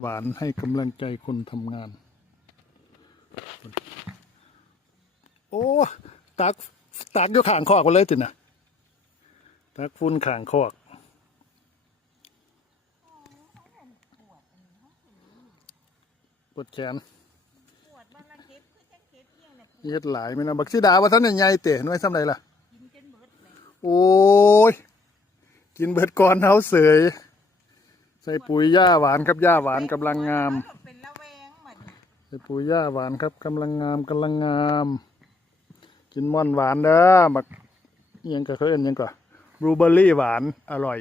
หวานให้กำลังใจคนทำงานโอ้ตักอยู่ข้างคอกไปเลยตินะตักฟุ้นข้างคอกปวดแขนเย็ดหลายไหมนะบักซีดาว่าท่านใหญ่เตะน้อยซ้ำไรล่ะโอ้ยกินเบิดก่อนเท้าเสยใส่ปุ๋ยหญ้าหวานครับหญ้าหวานกำลังงามใส่ปุ๋ยหญ้าหวานครับกำลังงามกินม่อนหวานเด้อบักยังกับเขาเอ็นยังก่อนบลูเบอร์รี่หวานอร่อย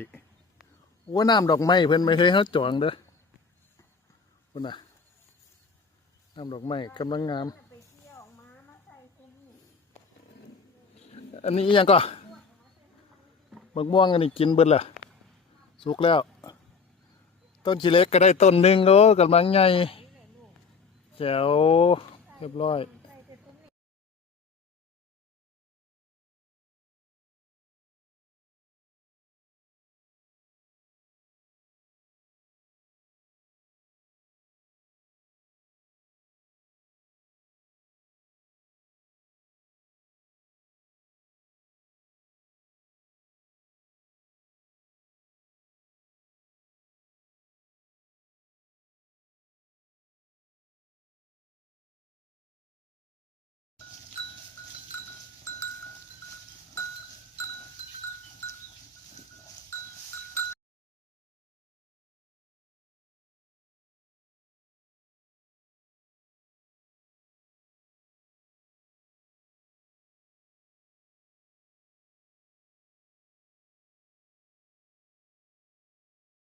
ว่าน้ำดอกไม้เพิ่นไม่เคยเขาจ่องเด้อคุณน่ะน้ำดอกไม้กำลังงามอันนี้ยังก่อนมะม่วงอันนี้กินเบิดละสุกแล้วต้นขี้เล็กก็ได้ต้นหนึ่งโอ้กำลังใหญ่แจ๋วเรียบร้อย